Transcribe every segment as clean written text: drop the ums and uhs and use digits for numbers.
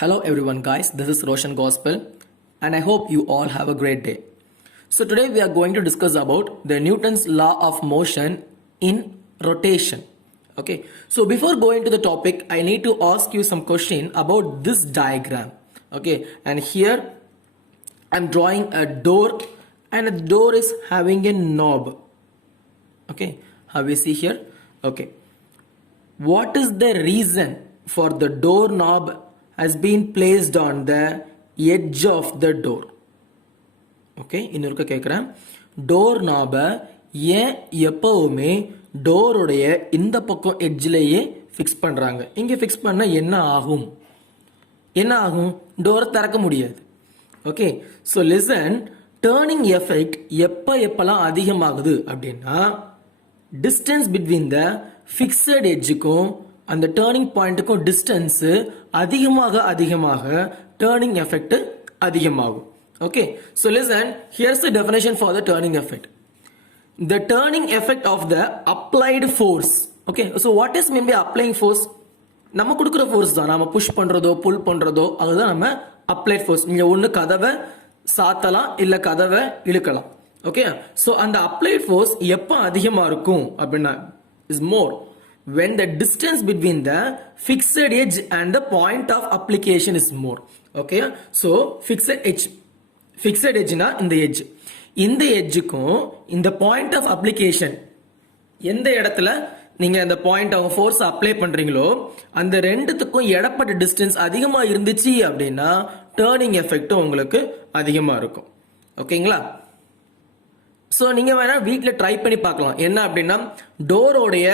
Hello everyone guys, this is Roshan Gospel and I hope you all have a great day. So today we are going to discuss about the Newton's law of motion in rotation. Okay, so before going to the topic, I need to ask you some question about this diagram. Okay, and here I'm drawing a door and the door is having a knob. Okay, how we see here? Okay, what is the reason for the door knob has been placed on the edge of the door? Okay, இன்னொருக்க கேக்குறேன், door நாப ஏன் எப்பவுமே டோருடைய இந்த பக்கம் எட்ஜ்லயே fix பண்றாங்க? இங்க fix பண்ண என்ன ஆகும்? டோரை திறக்க முடியாது. Okay, so listen, turning effect எப்பெல்லாம் அதிகமாகுது அப்படின்னா டிஸ்டன்ஸ் பிட்வீன் த ஃபிக்ஸட் எட்ஜுக்கும் அந்த டேர்னிங் பாயிண்ட்டுக்கும் டிஸ்டன்ஸ் அதிகமாக டேர்னிங் எஃபெக்ட் அதிகமாகும். Okay, so listen, here's the definition for the turning effect. The turning effect of the applied force. Okay, so what is mean by applying force? நம்ம கொடுக்குற force தான், நம்ம push பண்றதோ புல் பண்றதோ அதுதான் நம்ம அப்ளைட் ஃபோர்ஸ். நீங்க ஒன்று கதவை சாத்தலாம் இல்ல கதவை இழுக்கலாம். ஓகே, ஸோ அந்த அப்ளைட் ஃபோர்ஸ் எப்போ அதிகமாக இருக்கும் அப்படின்னா is more when the distance between the fixed edge and the point of application is more. Okay, so fixed edge na இந்த எட்ஜுக்கும் இந்த பாயிண்ட் ஆஃப் அப்ளிகேஷன் எந்த இடத்துல நீங்க அந்த பாயிண்ட் ஆஃப் ஃபோர்ஸ் அப்ளை பண்றீங்களோ அந்த ரெண்டுத்துக்கும் இடப்பட்ட டிஸ்டன்ஸ் அதிகமா இருந்துச்சு அப்படின்னா டேர்னிங் எஃபெக்டும் உங்களுக்கு அதிகமா இருக்கும். ஓகேங்களா? ஸோ நீங்க வேணா வீட்டில் ட்ரை பண்ணி பார்க்கலாம். என்ன அப்படின்னா டோரோடைய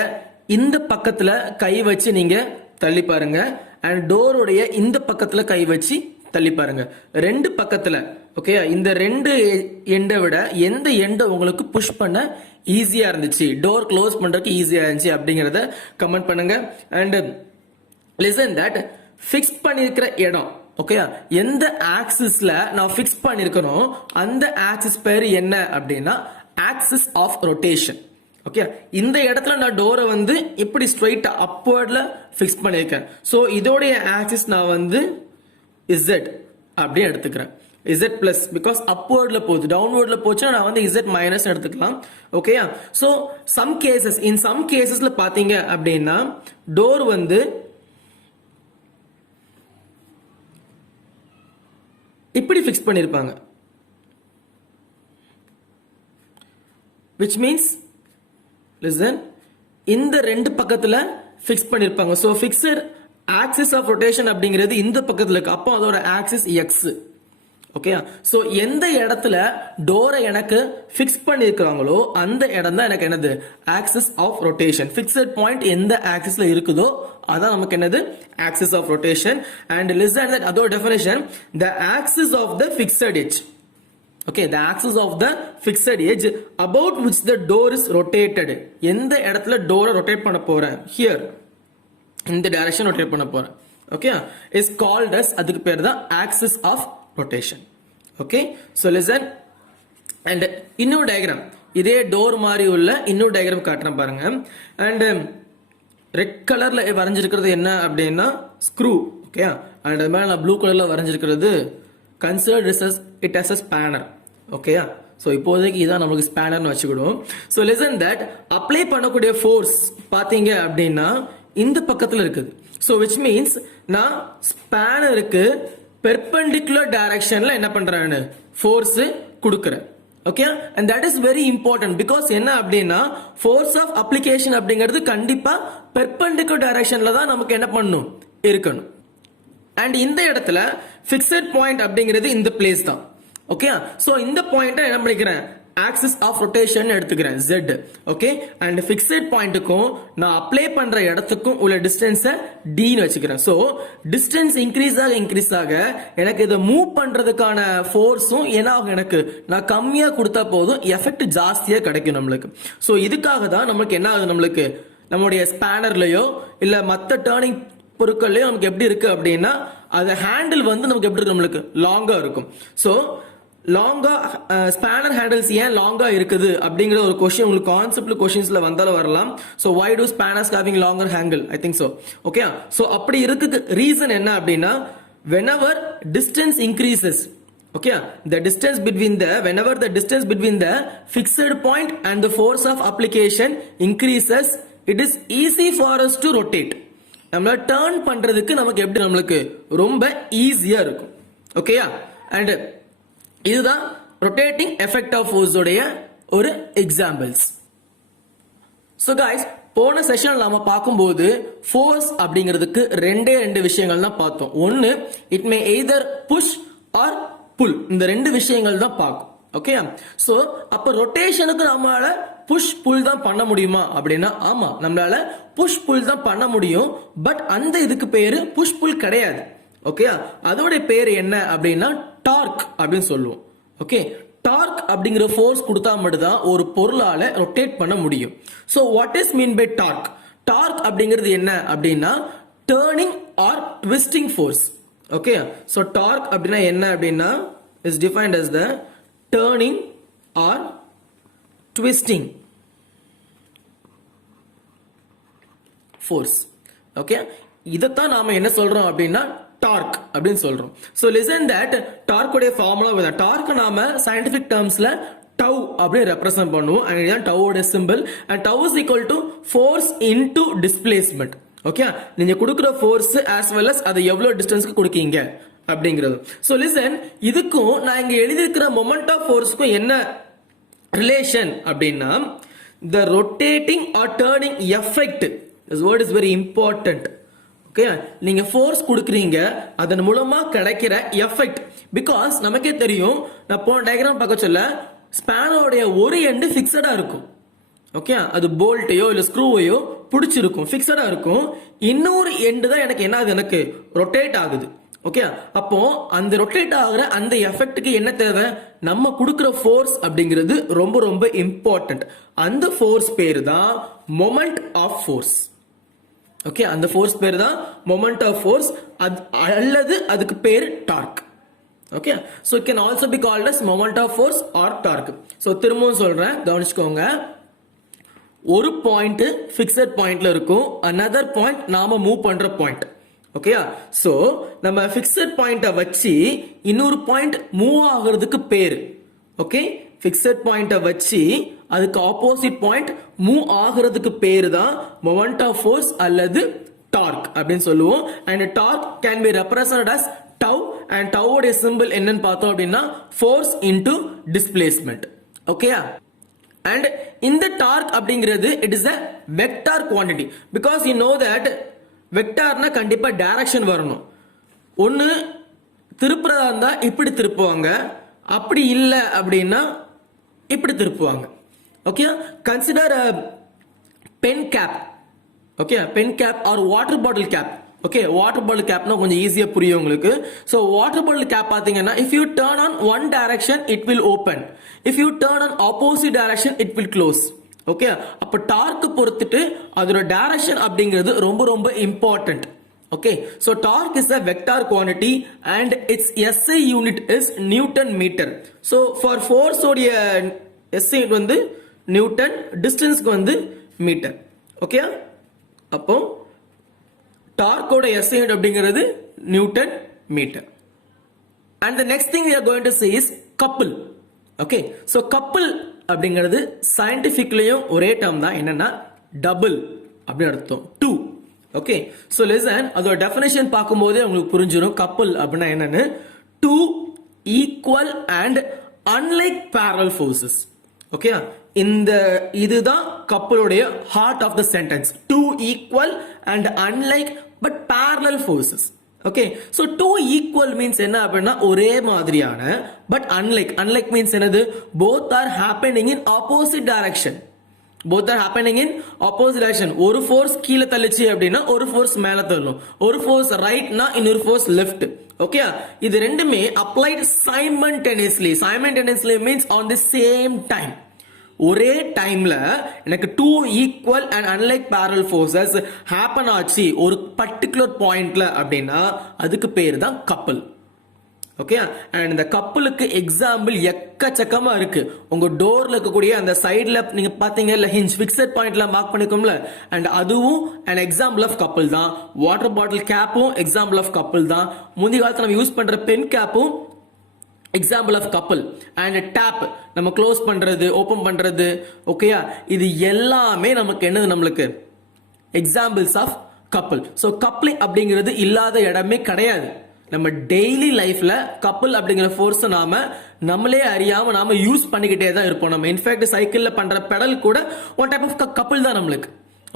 இந்த பக்கத்துல கை வச்சு நீங்க தள்ளி பாருங்க அண்ட் டோருடைய இந்த பக்கத்துல கை வச்சு தள்ளி பாருங்க. ரெண்டு பக்கத்துல ஓகே, இந்த ரெண்டு எண்டை விட எந்த எண்டை உங்களுக்கு புஷ் பண்ண ஈஸியா இருந்துச்சு, டோர் க்ளோஸ் பண்றதுக்கு ஈஸியா இருந்துச்சு அப்படிங்கறத கமெண்ட் பண்ணுங்க. அண்ட் லிசன் தட், ஃபிக்ஸ் பண்ணிருக்கிற இடம் ஓகே, எந்த ஆக்சிஸ்ல நான் ஃபிக்ஸ் பண்ணிருக்கனோ அந்த ஆக்சிஸ் பேர் என்ன அப்படின்னா ஆக்சிஸ் ஆஃப் ரொட்டேஷன். ஓகே, இந்த இடத்துல நான் டோரை வந்து இப்படி ஸ்ட்ரைட்டா அப்வர்ட்ல ஃபிக்ஸ் பண்ணிருக்கேன். ஸோ இதோடைய ஆக்சிஸ் நான் வந்து இசட் அப்படியே எடுத்துக்கிறேன். இசட் பிளஸ் பிகாஸ் அப்வர்ட்ல போகுது, டவுன்வர்ட்ல போச்சுன்னா நான் வந்து இசட் மைனஸ் எடுத்துக்கலாம். ஓகேயா? ஸோ இன் சம் கேசஸ்ல பாத்தீங்க அப்படின்னா டோர் வந்து இப்படி ஃபிக்ஸ் பண்ணிருப்பாங்க, which means லிசன், இந்த ரெண்டு பக்கத்துல ஃபிக்ஸ் பண்ணிருப்பாங்க. So fixed axis of rotation அப்படிங்கிறது இந்த பக்கத்துல இருக்கு, அப்போ அதோட ஆக்சிஸ் எக்ஸ். ஓகே, சோ எந்த இடத்துல டோரை எனக்கு ஃபிக்ஸ் பண்ணிருக்காங்களோ அந்த இடம் தான் எனக்கு என்னது axis of rotation. Fixed point எந்த ஆக்சிஸ்ல இருக்குதோ அதான் நமக்கு என்னது axis of rotation. And listen that, அதோட definition, the axis of the fixed edge. Okay, the axis of the fixed edge about which the door is rotated. எந்த இடத்துல டோரை ரொட்டேட் பண்ண போறேன், here இந்த டைரக்ஷன் ரொட்டேட் பண்ண போறேன். ஓகே, is called as, அதுக்கு பேர் தான் axis of rotation. Okay, so listen, and இன்னொரு டயக்ராம், இதே டோர் மாதிரி உள்ள இன்னொரு டயக்ராம் காட்டுறேன் பாருங்க. அண்ட் ரெட் கலர்ல வரைஞ்சிருக்கிறது என்ன அப்படின்னா ஸ்க்ரூ. ஓகே, அண்ட் அது மேல நான் ப்ளூ கலர்ல வரைஞ்சிருக்கிறது consider it as a spanner. ஓகேயா? ஸோ இப்போதைக்கு இதான் நமக்கு ஸ்பேனர்னு வச்சுக்கிடுவோம். ஸோ லிசன் தட், அப்ளை பண்ணக்கூடிய ஃபோர்ஸ் பார்த்தீங்க அப்படின்னா இந்த பக்கத்தில் இருக்குது. ஸோ விச் மீன்ஸ் நான் ஸ்பேனருக்கு பெர்பெண்டிகுலர் டைரக்ஷன்ல என்ன பண்றேன்னு ஃபோர்ஸ் கொடுக்குறேன். Okay, and that is very important because என்ன அப்படின்னா ஃபோர்ஸ் ஆஃப் அப்ளிகேஷன் அப்படிங்கிறது கண்டிப்பா பெர்பெண்டிகுலர் டைரக்ஷன்ல தான் நமக்கு என்ன பண்ணணும் இருக்கணும். அண்ட் இந்த இடத்துல ஃபிக்ஸட் பாயிண்ட் அப்படிங்கிறது இந்த பிளேஸ் தான். ஓகே, சோ இந்த பாயிண்ட் என்ன பண்ணிக்கிறேன் ஆக்சிஸ் ஆஃப் ரொட்டேஷன் எடுத்துக்கிறேன் Z. ஓகே, அண்ட் ஃபிக்ஸட் பாயிண்ட்டுக்கும் நான் அப்ளை பண்ற இடத்துக்கும் உள்ள டிஸ்டன்ஸை D ன்னு வச்சுக்கிறேன். சோ டிஸ்டன்ஸ் இன்க்ரீஸ் ஆக எனக்கு இதை மூவ் பண்றதுக்கான ஃபோர்ஸும் என்ன ஆகும், எனக்கு நான் கம்மியா கொடுத்தா போதும் எஃபெக்ட் ஜாஸ்தியா கிடைக்கும் நம்மளுக்கு. சோ இதுக்காக தான் நம்மளுக்கு என்ன ஆகுது, நம்மளுக்கு நம்மளுடைய ஸ்பேனர்லயோ இல்ல மற்ற டேர்னிங் பொருட்கள்லயும் நமக்கு எப்படி இருக்கு அப்படின்னா அது ஹேண்டில் வந்து நமக்கு எப்படி இருக்கு, நம்மளுக்கு லாங்கா இருக்கும். சோ லாங்கா ஸ்பேனர் ஹேண்டில்ஸ் ஏன் லாங்கா இருக்குது அப்படிங்கிற ஒரு கொஸ்டின் உங்களுக்கு கான்செப்ட்ல கொஸ்டின்ஸ்ல வந்தாலும் வரலாம். So why do spanners having longer handle? I think so. Okay, so அப்படி இருக்கு ரீசன் என்ன அப்படின்னா whenever distance increases, okay, the distance between the whenever the distance between the fixed point and the force of application increases, it is easy for us to rotate. நம்ம turn பண்றதுக்கு நமக்கு எப்படி நம்மளுக்கு ரொம்ப ஈஸியா இருக்கும். ஓகேயா? அண்ட் இதுதான் ரொட்டேட்டிங் எஃபெக்ட் ஆஃப் ஃபோர்ஸ் உடைய ஒரு எக்ஸாம்பிள்ஸ். ஸோ கைஸ், போன செஷன்ல நாம பார்க்கும்போது ஃபோர்ஸ் அப்படிங்கிறதுக்கு ரெண்டு விஷயங்கள் தான் பார்த்தோம். ஒன்னு, it may either push or pull. இந்த ரெண்டு விஷயங்கள் தான் பார்க்கும். ஓகே, சோ அப்ப ரொட்டேஷனுக்கு நம்மளால புஷ் புல் தான் பண்ண முடியுமா அப்படின்னா ஆமா, நம்மளால புஷ் புல் தான் பண்ண முடியும். பட் அந்த இதுக்கு பேரு புஷ் புல் கிடையாது. ஓகே, அதோட பேரு என்ன அப்படின்னா டார்க் அப்படின்னு சொல்லுவோம். ஓகே, டார்க் அப்படிங்கிற ஃபோர்ஸ் கொடுத்தா மட்டும்தான் ஒரு பொருளால ரொட்டேட் பண்ண முடியும். So what is mean by torque? Torque அப்படிங்கிறது என்ன அப்படின்னா turning or twisting force. Okay, so torque அப்படின்னா என்ன அப்படின்னா is defined as the turning or twisting force. Okay, இதத்தான் நாம என்ன சொல்றோம் அப்படின்னா டார்க் அப்படின்னு சொல்றோம். சோ லிசன் தட் டார்க் உடைய ஃபார்முலா வித டார்க் நாம சயின்டிபிக் டர்ம்ஸ்ல டவ் அப்படி ரெப்ரசன்ட் பண்ணுவோம். அண்ட் இதுதான் டவோட symbol. And tau is equal to force into displacement. Okay, நீங்க கொடுக்குற ஃபோர்ஸ் as well as அதை எவ்வளவு டிஸ்டன்ஸ்க்கு கொடுக்கீங்க அப்படிங்கிறது. சோ லிசன், இதுக்கும் நான் இங்க எழுதியிருக்கிற மொமெண்ட் ஆஃப் ஃபோர்ஸ்க்கும் என்ன ரிலேஷன் அப்படின்னா the rotating or turning effect. This word is very important. Okay, நீங்க ஃபோர்ஸ் கொடுக்குறீங்க, அதன் மூலமா கிடைக்கிற எஃபெக்ட். பிகாஸ் நமக்கே தெரியும், நான் போன டயக்ராம் பார்க்க சொல்ல ஸ்பேனோடைய ஒரு எண்டு ஃபிக்ஸடா இருக்கும். ஓகே, அது போல்ட்டையோ இல்ல ஸ்க்ரூவையோ பிடிச்சிருக்கும், ஃபிக்ஸடா இருக்கும். இன்னொரு எண்டு தான் எனக்கு என்ன ஆகுது, எனக்கு ரொட்டேட் ஆகுது. ஓகே, அப்போ அந்த ரொட்டேட் ஆகுற அந்த எஃபெக்ட்டுக்கு என்ன தேவை? நம்ம கொடுக்கிற ஃபோர்ஸ் அப்படிங்கிறது ரொம்ப ரொம்ப இம்பார்ட்டன்ட். அந்த ஃபோர்ஸ் பேரு தான் மொமெண்ட் ஆஃப் ஃபோர்ஸ். ஓகே, அந்த ஃபோர்ஸ் பேரு தான் மொமெண்ட் ஆஃப் ஃபோர்ஸ், அல்லது அதுக்கு பேரு torque. Okay, so it can also be called as moment of force or torque. So திரும்பவும் சொல்றேன், கவனிச்சுக்கோங்க. ஒரு பாயிண்ட் ஃபிக்ஸட் பாயிண்ட்ல இருக்கும், another பாயிண்ட் நாம மூவ் பண்ற பாயிண்ட். ஓகேயா? சோ நம்ம ஃபிக்ஸட் பாயிண்ட வச்சு இன்னொரு பாயிண்ட் மூவ் ஆகிறதுக்கு பேரு, ஓகே, ஃபிக்ஸட் பாயிண்ட வச்சு அதுக்கு ஆப்போசிட் பாயிண்ட் மூவ் ஆகிறதுக்கு பேரு தான் மொமெண்ட் ஆஃப் ஃபோர்ஸ் அல்லது டார்க் அப்படின்னு சொல்லுவோம். And torque can be represented as tau. And டவோட சிம்பிள் என்னன்னு பார்த்தோம் அப்படின்னா ஃபோர்ஸ் இன்டு டிஸ்பிளேஸ்மெண்ட். ஓகேயா? அண்ட் இந்த டார்க் அப்படிங்கிறது it is a vector quantity because you know that வெக்டார்னா கண்டிப்பா டைரக்ஷன் வரணும். ஒன்னு திருப்புறதா இருந்தா இப்படி திருப்புவாங்க, அப்படி இல்ல அப்படின்னா இப்படி திருப்புவாங்க. Okay, consider pen cap. Okay, pen cap or water bottle cap. Okay, water bottle கேப்னா கொஞ்சம் ஈஸியா புரியும் உங்களுக்கு. சோ வாட்டர் பாட்டில் கேப் பாத்தீங்கன்னா if you turn on one direction it will open, if you turn on opposite direction it will close. Okay, அப்ப torque பொறுத்துட்டு அதோட direction அப்படிங்கிறது ரொம்ப ரொம்ப important. Okay, so torque is a vector quantity and its SI unit is Newton meter. So for force உடைய SI unit வந்து newton, டிஸ்டன்ஸ்க்கு வந்து மீட்டர். ஓகே, அப்போ டார்க்கோட SI unit அப்படிங்கிறது newton metre. And the next thing we are going to see is couple. Okay, so couple அப்படிங்கிறது சயின்டிபிக்லயும் ஒரே term தான், என்னன்னா டபுள் அப்படின்னு அர்த்தம், டூ. ஓகே, சோ லிசன், அதோட டெஃபினேஷன் பார்க்கும்போதே உங்களுக்கு புரிஞ்சிடும் கப்பல் அப்படின்னா என்னன்னு. Two equal and unlike parallel forces. Okay, இந்த இதுதான் கப்பலுடைய heart of the sentence. Two equal and unlike but parallel forces. Okay, so two equal means என்ன அப்படின்னா ஒரே மாதிரியான, பட் அன்லைக் மீன்ஸ் என்னது? Both are happening in opposite direction. both are happening in opposite direction. ஒரு force கீழே தள்ளிச்சு அப்படின்னா ஒரு ஃபோர்ஸ் மேல தள்ளும், ஒரு ஃபோர்ஸ் ரைட்னா இன்னொரு ஃபோர்ஸ் லெஃப்ட். ஓகே, இது ரெண்டுமே applied simultaneously. Simultaneously means on the same time. ஒரே டைம்ல எனக்கு two equal and unlike parallel forces happen ஆச்சு ஒரு பர்டிகுலர் பாயிண்ட்ல அப்படின்னா அதுக்கு பேர் தான் கப்பல். ஓகே. அண்ட் இந்த கப்பலுக்கு எக்ஸாம்பிள் எக்கச்சக்கமா இருக்கு. உங்க டோர்ல இருக்கக்கூடிய அந்த சைடுல நீங்க பாத்தீங்க இல்ல ஹிஞ்ச் ஃபிக்ஸட் பாயிண்ட்ல மார்க் பண்ணிக்கோம்ல, அண்ட் அதுவும் an எக்ஸாம்பிள் ஆஃப் கப்பல் தான். வாட்டர் பாட்டில் கேப்பும் எக்ஸாம்பிள் ஆஃப் கப்பல் தான். முந்தைய காலத்துல நம்ம யூஸ் பண்ற பென் கேப்பும் எக்ஸாம்பிள் ஆஃப் கப்பல். அண்ட் டேப் நம்ம க்ளோஸ் பண்றது ஓபன் பண்றது, ஓகேயா, இது எல்லாமே நமக்கு என்னது, நம்மளுக்கு எக்ஸாம்பிள்ஸ் ஆஃப் கப்பல். ஸோ கப்ளிங் அப்படிங்கிறது இல்லாத இடமே கிடையாது. நம்ம டெய்லி லைஃப்ல கப்பல் அப்படிங்கிற ஃபோர்ஸ் நம்மளே அறியாம நாம யூஸ் பண்ணிக்கிட்டே தான் இருப்போம். நம்ம இன்ஃபேக்ட் சைக்கிள்ல பண்ற பெடல் கூட ஒன் டைப் ஆஃப் கப்பல் தான் நம்மளுக்கு.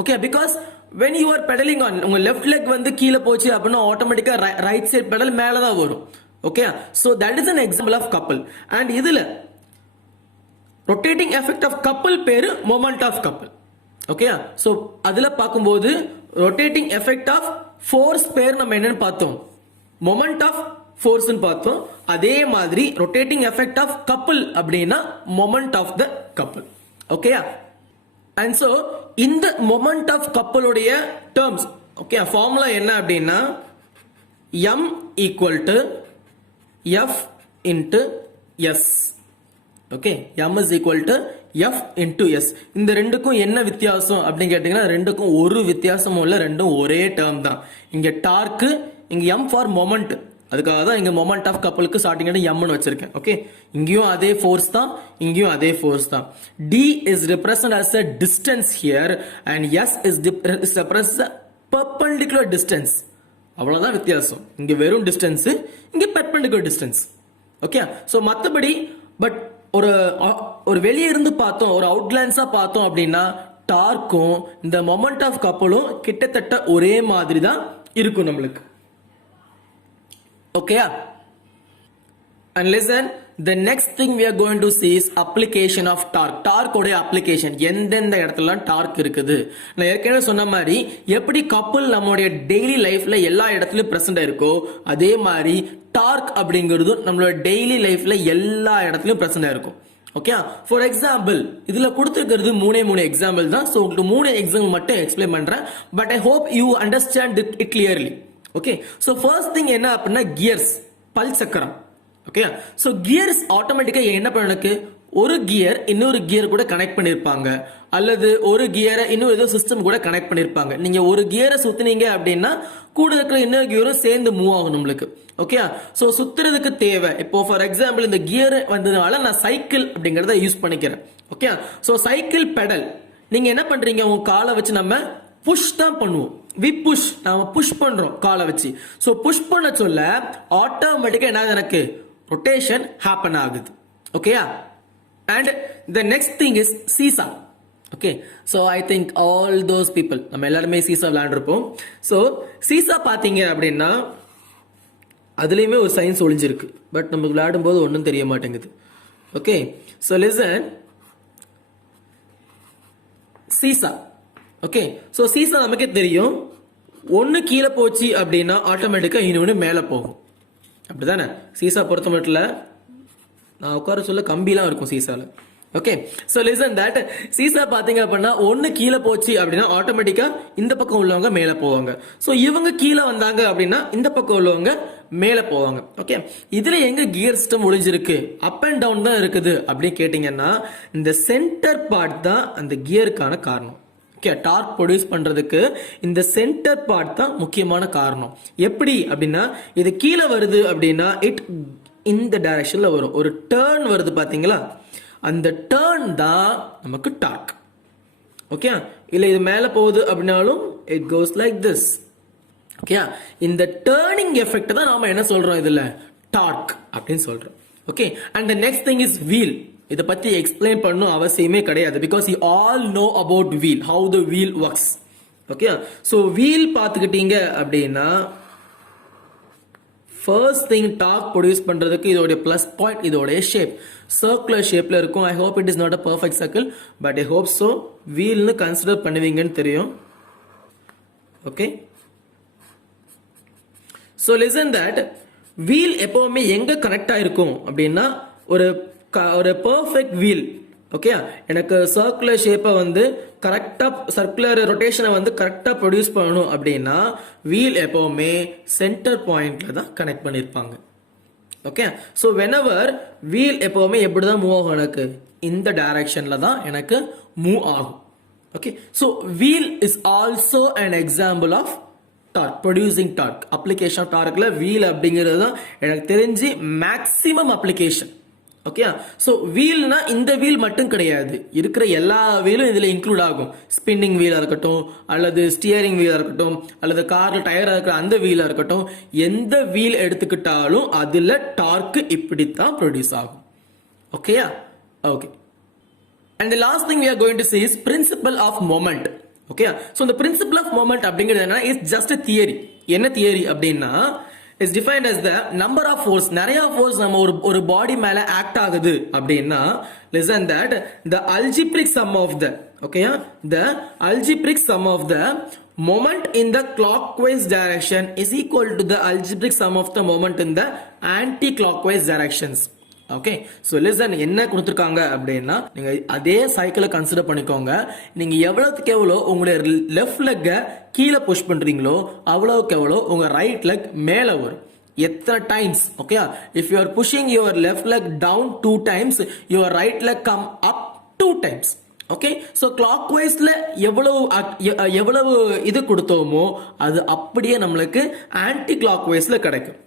Okay, because when you are pedaling on, உங்க லெஃப்ட் லெக் வந்து கீழே போச்சு அப்படின்னா ஆட்டோமேட்டிக்கா ரைட் சைட் பெடல் மேல தான் வரும். Okay, so that is an example of couple. and இதுல rotating effect of couple பேரு moment of couple. Okay, so அதுல பார்க்கும்போது rotating effect of force பேர் நம்ம என்னன்னு பார்த்தோம், moment of force ன்னு பார்த்தோம். அதே மாதிரி rotating effect of couple அப்படின்னா moment of the couple. Okay, and so இந்த moment of couple உடைய terms, ஓகே, ஃபார்முலா என்ன அப்படின்னா m equal to f into s. Okay, m is equal to f into s. இந்த ரெண்டுக்கும் என்ன வித்தியாசம் அப்படின்னு கேட்டீங்கன்னா ரெண்டுக்கும் ஒரு வித்தியாசமும் இல்ல, ரெண்டும் ஒரே டேர்ம் தான். இங்க டார்க், இங்க m ஃபார் மொமெண்ட். அதுக்காக தான் இங்க மொமெண்ட் ஆஃப் கப்பலுக்கு ஸ்டார்டிங் m னு வச்சிருக்கேன். ஓகே, இங்கேயும் அதே ஃபோர்ஸ் தான், இங்கேயும் அதே ஃபோர்ஸ் தான். d is represented as a distance here and s is represented as perpendicular distance. அவ்வளவுதான் வித்தியாசம். இங்க வெறும் டிஸ்டன்ஸ், இங்க பெர்பெண்டிகுலர் டிஸ்டன்ஸ். ஓகே, சோ மத்தபடி பட் ஒரு வெளியே இருந்து பார்த்தோம், ஒரு அவுட்லைன்ஸா பார்த்தோம் அப்படின்னா டார்க்கும் இந்த மொமெண்ட் ஆஃப் கப்பலும் கிட்டத்தட்ட ஒரே மாதிரி தான் இருக்கும் நம்மளுக்கு. Okay, and listen, the next thing we are going to see is application of torque. torque உடைய application எந்தெந்த இடத்துல டார்க் இருக்குது. நான் ஏற்கனவே சொன்ன மாதிரி எப்படி கப்பல் நம்மளுடைய டெய்லி லைஃப்ல எல்லா இடத்துலயும் பிரசன்ட் இருக்கோ அதே மாதிரி டார்க் அப்படிங்கிறது நம்மளோட டெய்லி லைஃப்ல எல்லா இடத்துலயும் பிரசன்ட் இருக்கும். ஓகே, ஃபார் எக்ஸாம்பிள் இதுல கொடுத்திருக்கிறது மூணே எக்ஸாம்பிள் தான். ஸோ உங்களுக்கு 3 எக்ஸாம்பிள் மட்டும் எக்ஸ்பிளைன் பண்றேன். But I hope you understand it clearly. Okay, so first thing என்ன அப்படின்னா கியர்ஸ், பல் சக்கரம். ஓகே, ஸோ கியர்ஸ் ஆட்டோமேட்டிக்கா என்ன பண்ணனுக்கு, ஒரு கியர் இன்னொரு கியர் கூட கனெக்ட் பண்ணிருப்பாங்க, அல்லது ஒரு கியரை இன்னும் ஏதோ சிஸ்டம் கூட கனெக்ட் பண்ணிருப்பாங்க. நீங்க ஒரு கியரை சுத்தினீங்க அப்படின்னா கூட இருக்கிற இன்னொரு கியரும் சேர்ந்து மூவ் ஆகும் நம்மளுக்கு. ஓகே, சோ சுத்துறதுக்கு தேவை. இப்போ ஃபார் எக்ஸாம்பிள் இந்த கியர் வந்ததுனால நான் சைக்கிள் அப்படிங்கறத யூஸ் பண்ணிக்கிறேன். ஓகே, சோ சைக்கிள் பெடல் நீங்க என்ன பண்றீங்க, உங்க காலை வச்சு நம்ம புஷ் தான் பண்ணுவோம். வி புஷ், நாம புஷ் பண்றோம் காலை வச்சு. சோ புஷ் பண்ண சொல்ல ஆட்டோமேட்டிக்கா என்ன எனக்கு ரொட்டேஷன் ஹேப்பன் ஆகுது. ஓகேயா, and the next thing is seesaw. Okay, so I think all those people நம்ம எல்லாரும் seesaw விளையாண்டிருப்போம். so seesaw பாத்தீங்க அப்படின்னா அதுலயுமே ஒரு சயின்ஸ் ஒளிஞ்சிருக்கு. பட் நம்ம விளையாடும் போது ஒன்றும் தெரிய மாட்டேங்குது. Okay, so listen, seesaw. Okay, so seesaw நமக்கே தெரியும், ஒன்னு கீழே போச்சு அப்படின்னா ஆட்டோமேட்டிக்கா இன்னொன்னு மேல போகும். அப்படிதானே? சீசா பொறுத்த மட்டும் நான் உட்கார சொல்ல கம்பிலாம் இருக்கும் சீசால. Okay, so listen that, seesaw பாத்தீங்க அப்படின்னா ஒன்னு கீழே போச்சு அப்படின்னா ஆட்டோமேட்டிக்கா இந்த பக்கம் உள்ளவங்க மேல போவாங்க. சோ இவங்க கீழே வந்தாங்க அப்படின்னா இந்த பக்கம் உள்ளவங்க மேல போவாங்க. ஓகே, இதுல எங்க கியர் சிஸ்டம் ஒளிஞ்சிருக்கு, அப் அண்ட் டவுன் தான் இருக்குது அப்படின்னு கேட்டீங்கன்னா இந்த சென்டர் பார்ட் தான் அந்த கியருக்கான காரணம். ஓகே, டார்க் ப்ரொடியூஸ் பண்றதுக்கு இந்த சென்டர் பார்ட் தான் முக்கியமான காரணம். எப்படி அப்படின்னா இது கீழே வருது அப்படின்னா இட் இந்த டைரக்ஷன்ல வரும். ஒரு டர்ன் வருது பாத்தீங்களா, அந்த டர்ன் தான் நமக்கு டார்க். ஓகே, இல்ல இது மேல போகுது அப்படின்னாலும் it goes like this. Okay, இந்த டர்னிங் எஃபெக்ட் தான் நாம என்ன சொல்றோம் இதுல டார்க் அப்படின்னு சொல்றோம். Okay, and the next thing is wheel. இத பத்தி எக்ஸ்பிளைன் பண்ணனும் அவசியமே கிடையாது. Because you all know about wheel, how the wheel works. Okay, so wheel பாத்துக்கிட்டீங்க அப்படின்னா ஃபர்ஸ்ட் திங் டார்க் ப்ரொடியூஸ் பண்றதுக்கு இதோட பிளஸ் பாயிண்ட் இதோட ஷேப் சர்க்குலர் ஷேப்ல இருக்கும். I hope it is not a perfect circle, but I hope so வீல்னு consider பண்ணுவீங்கன்னு தெரியும். Okay, so listen that, wheel எப்பவுமே எங்க கனெக்ட் ஆயிருக்கும் அப்படின்னா ஒரு பெர்ஃபெக்ட் வீல். ஓகே, எனக்கு சர்க்குலர் ஷேப்பை வந்து கரெக்டா சர்க்குலர் ரொட்டேஷனை வந்து கரெக்டா ப்ரொடியூஸ் பண்ணணும் அப்படின்னா வீல் எப்பவுமே சென்டர் பாயிண்ட்ல தான் கனெக்ட் பண்ணிருப்பாங்க. ஓகே ஸோ வெனவர் வீல் எப்பவுமே எப்படி தான் மூவ் ஆகும் எனக்கு இந்த டைரக்ஷன்ல தான் எனக்கு மூவ் ஆகும் okay so wheel is also an example of torque producing torque application of டார்க்ல வீல் அப்படிங்கிறது தான் எனக்கு தெரிஞ்சு மேக்ஸிமம் அப்ளிகேஷன் ஓகே ஸோ வீல்னா இந்த வீல் மட்டும் கிடையாது இருக்கிற எல்லா வீலும் இதில் இன்க்ளூட் ஆகும் ஸ்பின்னிங் வீலாக இருக்கட்டும் அல்லது ஸ்டியரிங் வீலாக இருக்கட்டும் அல்லது காரில் டயராக இருக்கிற அந்த வீலாக இருக்கட்டும் எந்த வீல் எடுத்துக்கிட்டாலும் அதில் டார்க்கு இப்படித்தான் ப்ரொடியூஸ் ஆகும் ஓகேயா okay and the last thing we are going to see is principle of moment okay so the principle of moment அப்படிங்கிறது என்ன is just a theory என்ன தியரி அப்படின்னா is defined as the number of force நிறைய force நம்ம ஒரு பாடி மேல act ஆகுது அப்படின்னா listen that the algebraic sum of the okay the algebraic sum of the moment in the clockwise direction is equal to the algebraic sum of the moment in the anti-clockwise directions okay so listen என்ன கொடுத்துருக்காங்க அப்படின்னா நீங்க அதே சைக்கிளை consider பண்ணிக்கோங்க நீங்க எவ்வளவுக்கு எவ்வளோ உங்களுடைய லெஃப்ட் லெக்கை கீழே புஷ் பண்றீங்களோ அவ்வளவுக்கு எவ்வளோ உங்க ரைட் லெக் மேலே வரும் எத்தனை times okay if you are pushing your left leg down 2 times your right leg come up 2 times okay so clock வைஸ்ல எவ்வளவு இது கொடுத்தோமோ அது அப்படியே நம்மளுக்கு ஆன்டி கிளாக் வைஸ்ல கிடைக்கும்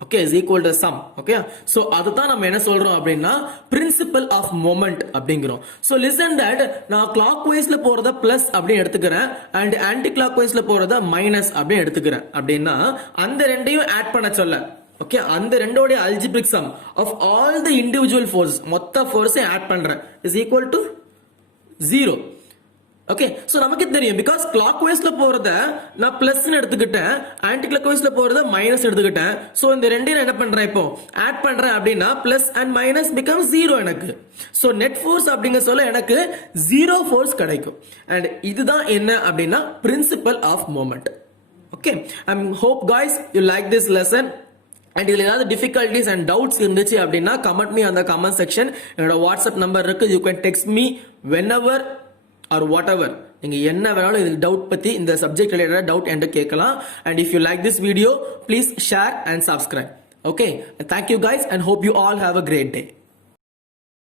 okay is equal to sum okay so அதுதான் நம்ம என்ன சொல்றோம் அப்படின்னா பிரின்சிபல் ஆஃப் மொமெண்ட் அப்படிங்கிறோம் சோ லிசன் தட் நான் கிளாக் வைஸ்ல போறத பிளஸ் அப்படின்னு எடுத்துக்கிறேன் அண்ட் ஆன்டி கிளாக் வைஸ்ல போறத மைனஸ் அப்படின்னு எடுத்துக்கிறேன் அப்படின்னா அந்த ரெண்டையும் ஆட் பண்ண சொல்ல ஓகே அந்த ரெண்டோட algebraic sum of all the individual force மொத்த ஃபோர்ஸை ஆட் பண்றேன் is equal to 0 okay so நமக்கு தெரியும் பிகாஸ் கிளாக் வைஸ்ல போறத நான் பிளஸ் எடுத்துக்கிட்டேன் ஆன்டி கிளாக் வைஸ்ல போறத மைனஸ் எடுத்துக்கிட்டேன் சோ இந்த ரெண்டையும் என்ன பண்றேன் இப்போ ஆட் பண்றேன் அப்படின்னா பிளஸ் அண்ட் மைனஸ் பிகம் 0 எனக்கு சோ நெட் ஃபோர்ஸ் அப்படிங்க சொல்ல எனக்கு 0 ஃபோர்ஸ் கிடைக்கும் அண்ட் இதுதான் என்ன அப்படின்னா principle of moment okay I hope guys you like this lesson and இதுல ஏதாவது டிஃபிகல்டிஸ் அண்ட் டவுட்ஸ் இருந்துச்சு அப்படின்னா கமெண்ட் மீ அந்த கமெண்ட் செக்ஷன் என்னோட வாட்ஸ்அப் நம்பர் இருக்கு you can text me whenever or whatever நீங்க என்ன வேணாலும் இது டவுட் பத்தி இந்த சப்ஜெக்ட் ரிலேட்டட் டவுட் என்கிட்ட கேட்கலாம் and if you like this video please share and subscribe okay thank you guys and hope you all have a great day